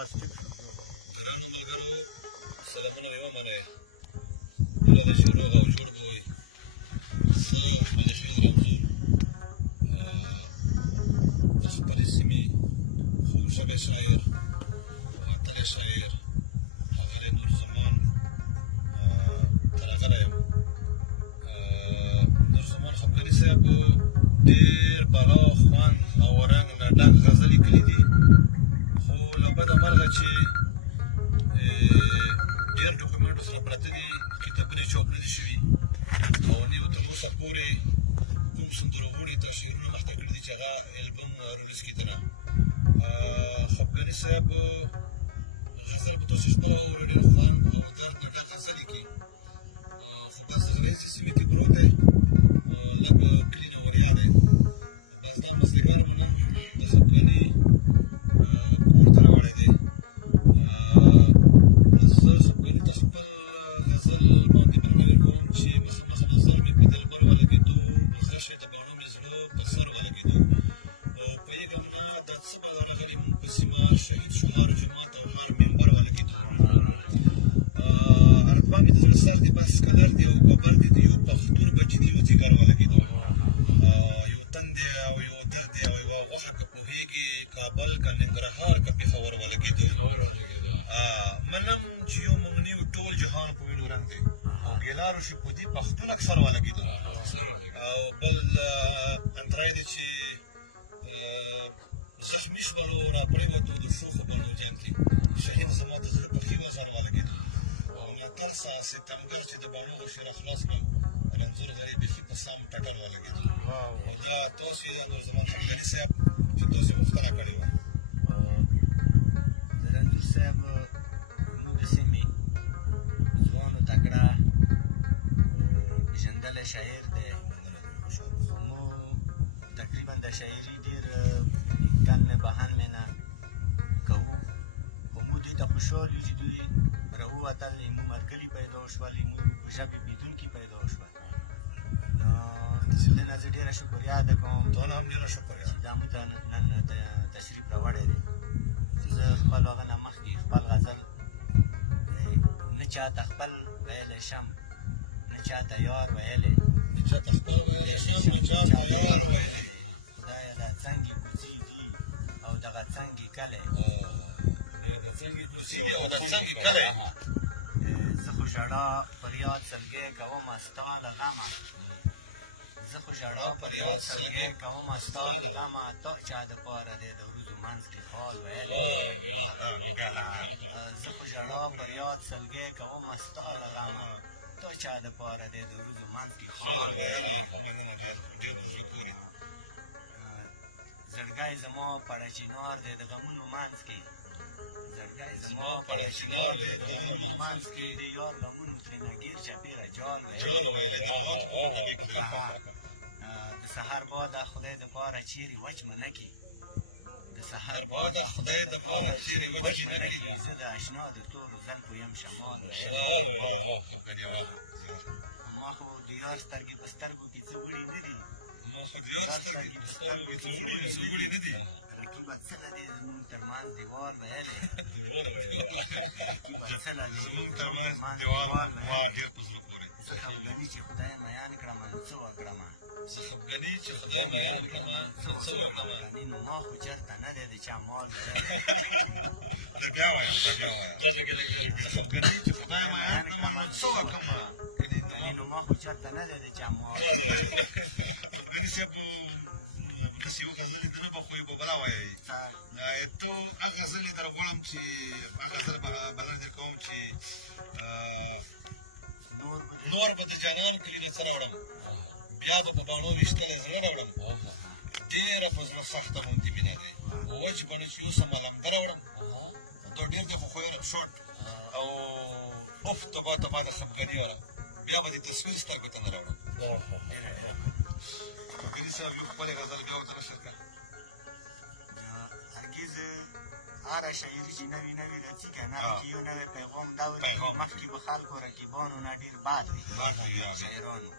درنو ملګرو سلامونه مې ومنئ. هیله ده چې روغ او جوړ به وئ. زه مالی رنزور د خپلې سیمې خوږژبی شاعر وتلی شاعر ښاغلی نور زمان ته راغلی یم. نور زمان حفگانی صاحب ډېر بالا خوند او رنګ نه ډک غزل لیکلي دي، خو له بده مرغه چې ډېر ډاکومنټ ورسره پراته دي، کتابونه یې چاپ نه دي شوي او نه یې تر اوسه پورې کوم سندرغوړي تا شعرونه مخته کړي دي چې هغه البم ریلیز کېدله. حفګاني صاحب غزل به تاسو خپله واورئ، ډېر خوند او درد نه ډک غزل لیکي، خو بس د غلیظې سیمې کې پروت دی، لږ کلي نه وریا دی. بس دا مازدیګر مو نن د حفګاني کور ته راوړی دی. زه حفګاني ته خپل غزل باندې مننه ورکوم چې مخامخ نظر مې په دلبر ولګېدو، غشی د باڼو مې زړه په سر ولګېدو. پوهېږم نه دا څه به راغلي مونږ په سیمه، شهید شو هر جماعت او هر ممبر ولګېدو. رتبه مې د زړه سر دی، بس کلر دی او ګبر دی، د یو پښتون بچي د یو ځیګر ولګېدو. یو تن دی او یو درد دی او یوه غوښه که پوهېږي کابل که ننګرهار که پېښور ولګېدو. منم چې یو موږ نه یو ټول جهان په وینو رنګ دی او ګیلارو شي په دې پښتون اکثر ولګېدو. او بل انترای دی چې زخمي شولو راپرېوتو د شوخو بڼو جنګ کې، شهید زما د زړه په ښي وزر ولګېدو. متل سه ستمګر چې د باڼو غوښې راخلاص کړم، رنزور غریب بیخي په سم ټټر ولګېدو. او دا تاسو یې نور زمان حفګاني صاحب چې تاسو یې غوښتنه کړې وه. د رنزور صاحب زموږ د سیمې ځوان او تکړه پېژندلی شاعر دی، خو مو تقریبا د شاعري ډېر کن مې بهن مې نه کوو، خو موږ دوی ته خوشحال یو چې دوی راووتل، زموږ ملګري پیدا شول، زموږ ژبې پیدونکي پیدا شول. نو دې نه زه ډېره شکریا ادا کوم، تا نه هم ډېره شکریا چې دا موږ ته نن تشریف راوړی دی. زه خپل هغه نه مخکې خپل غزل نه چاته خپل ویلی شم، نه چاته یار ویلی، نه چاته خپل ویلی شم، نه چاته یار ویلی. خدایه دا څنګې کوڅې دي او دغه څنګې کلی، د څنګې کوڅې دي او د څنګې کلی. زه خو ژړا فریاد سلګۍ کومه ستا له غمه، زه خو ژړا فریاد سلګۍ کومه ستا له غمه، تا چا دپاره دی د ورځو منځ کې حال ویلی. زه خو ژړا فریاد سلګۍ کومه ستا له غمه، تا چا دپاره دی د ورځو منځ کې حال ویلی. زړګی زما پاراچنار دی د غمونو منځ کې، زړګی زما پاراچنار دی د غمونو منځ کې، د یار غمونو ترېنه ګیر چاپېره جال ویلی. د سحر باده خدای دپاره چیرې وچ منکې، د سحر باده خدای دپاره چیرې وچ منکې، زه د اشنا د تورو زلفو یم شمال ویلی. ما خو د یار سترګې په سترګو کې څه وړي نه دي، وړي نه دي، رقیبه څه نه دی زمونږ تر منځ دیوال ویلی، رقیبه څه نه دی زمونږ تر منځ دیوال ویلی. زه حفګاني چې خدای میان کړمه نو څه وکړمه، زه حفګاني چې خدای میان کړمه نو څه وکړمه، نو ما خو چېرته نه دی د چا مال ویلی. بیا وایه زه حفګاني چې خدای میان کړمه نو څه وکړمه، نو ما خو چېرته نه دی د چا مال. حفګاني صاحب داسې یو غزل یې د نه به خو یې به بلا وایئ. ته هغه غزل یې در غواړم چې هغه غزل بلنه در کوم چې نور به د جانان کلي نه څه راوړم، بیا به په باڼو ویشتلی زړه راوړم، ډېره په زړه سخته غوندې مینه دی، وچ بڼه چې اوسم علمده راوړم. دا ډېر دی خو خو شورټ او اف تبا تبا د حفګاني وره، بیا به دې تصویر سترګو ته نه راوړم. حفګاني صاحب یو خپلې غزل بیا ورته نشر کړه. هرګز هره شاعري چې نوي نوي راځي که نه کې یو نوی پیغام دور مخکې به خلکو رقیبانو نه ډېر بد وي شاعرانو،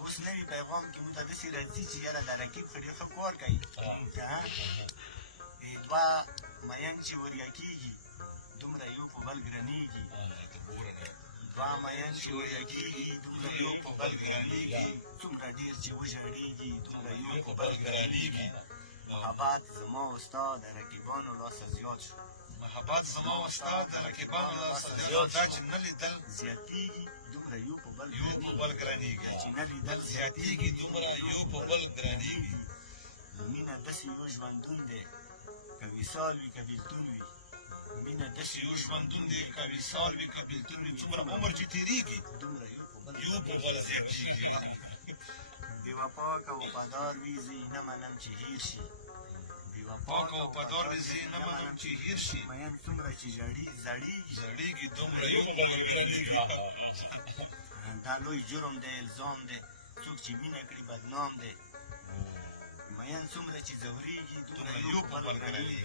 اوس نوي پیغام کې موږ ته داسې راځي چې یاره دا رقیب خو ډېر ښه کار کوي، دوه مین چې وریا کېږي دومره یو په بل ګرانېږي دوه مین چې وریا کېږي دومره یو په بل ګرانېږي څومره ډېر چې وژړېږي دومره یو په بل ګرانېږي محبت زما او ستا د رقیبانو لاسه زیات شو محبت زما او ستا د رقیبانو لاسه زیات دا چې نه لیدل زیاتېږي دومره یو په بل ګرانېږي چې نه لیدل زیاتېږي دومره یو په بل ګرانېږي مینه داسې یو ژوندون دی که وصال وي که بېلتون وي مینه داسې یو ژوندون دی که وصال وي که بېلتون وي څومره عمر چې تېرېږي دومره یو په بل زیاتېږي بې وفا که وفادار وي زه یې نه منم چې هېر شي پاک او وفادار وي زه یې نه منم چې هېر شي مین څومره چې زړېږي دومره یو په بل ګرانېږي دا لوی جرم دی الزام دی څوک چې مینه کړي بدنام دی مین څومره چې ځورېږي دومره یو په بل ګرانېږي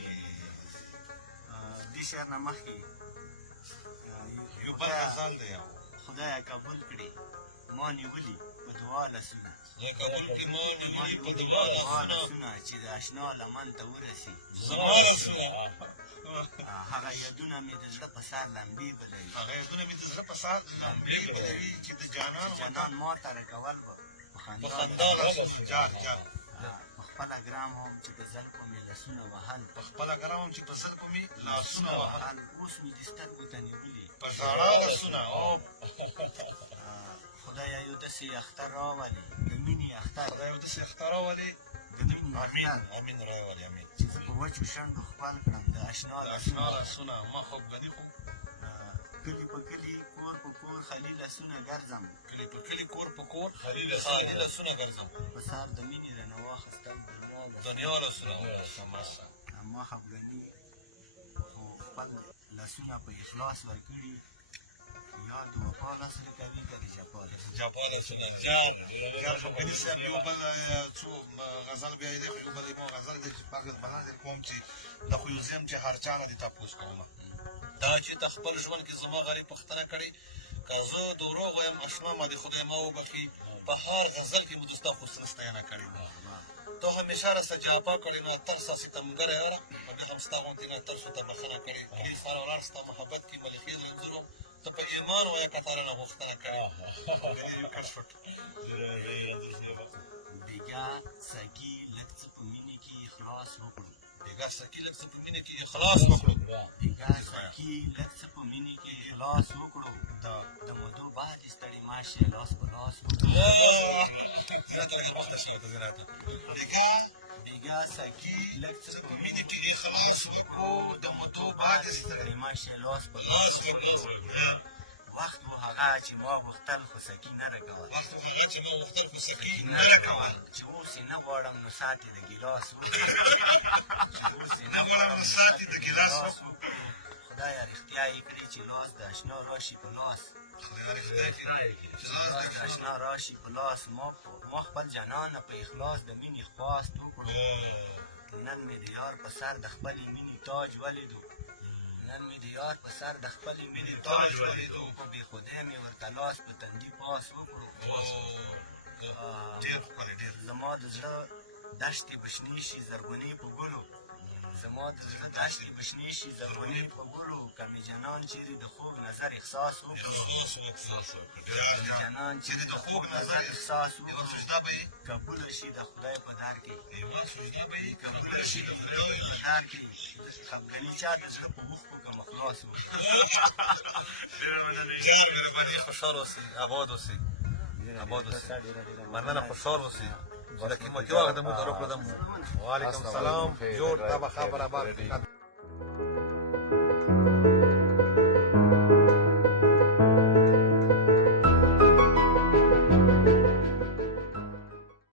دې شعر نه مخکې یو بل غزل دی خدایه قبول کړي ما نیولي په دعا لاسونه قبول کړي ما نیولي په دعا لاسونه چې د اشنا لمن ته ورسي زما رسونه هغه یادونه مې د زړه په سر لمبې بلوي چې د جانان ما ته رکول به په خندا لاسونه جار په خپله ګرام هم چې په زلفو مې لاسونه وهل اوس مې د سترګو ته نیولي په زاړه لاسونه خدایه یو داسې اختر راولي د مینې اختر امین راولي امین چې زه په وچو شنډو خپل کړم د اشنا لاسونه ما خوبګني خو کلي په کلي کور په کور خالي لاسونه ګرځم خالي لاسونه ګرځم په سر د مینې رانه واخیستل دنیا لاسونه ما خفګني خو خپل لاسونه په اخلاص ورکړي یا د وفا لاس رکوي که د جفا لاسونه جار خفګني صاحب یو بل څو غزل بیا یې دی خو یو بل ما غزل دی چې پاک بلان در کوم چې د خو یو زم چې هر چا نه دې تپوس کومه دا چې د خپل ژوند کې زما غریب پوښتنه کړې که زه دروغ وایم اشنا ما د خدای ما وبخي په هر غزل کې مو د ستا خصوصي ستاینه کړې تو همیشه راسته جاپا کړې نو ترسه ستمګره یاره په بیا هم ستا غوندې نه ترسو ته بخښنه کړې ډېر سره ولاړ ستا محبت کې ملخیز رنزور ته په ایمان وایه کتاره نه غوښتنه کړې بیګا ساقي لږ څه په مینې کې اخلاص وکړو بیګا ساقي لږ څه په مینې کې اخلاص وکړو د مودو بعد ستړي ماشې لاس په لاس وکړو بیګا ساقي لږ څه په مینې کې اخلاص وکړو د مودو بعد ستړي ماشې لاس په لاس وکړو وخت و هغه چې ما غوښتل خو ساقي نه راکول چې اوس یې نه غواړم نو ساعت یې د ګیلاس وکړو خدایه رښتیا یې کړي چې لاس د اشنا راشي په لاس ما خپل جانانه په اخلاص د مینې خواست وکړو نن مې د یار په سر د خپلې مینې تاج ولیدو په بې خدای مې ورته لاس په تندي پاس وکړو زما د زړه دشتې به شنې شي زرغونې په ګلو که مې جانان چیرې د خوږ نظر احساس وکړو قبوله شي د خدای په در کې خفګني چا د زړه په اوښکو که مخلاص وکړو خوشحال اوسئ آباد اوسئ مننه خوشحال اوسئ د قیمتي وخت مو ته روکړم وعلیکم السلام جوړ تا به خبره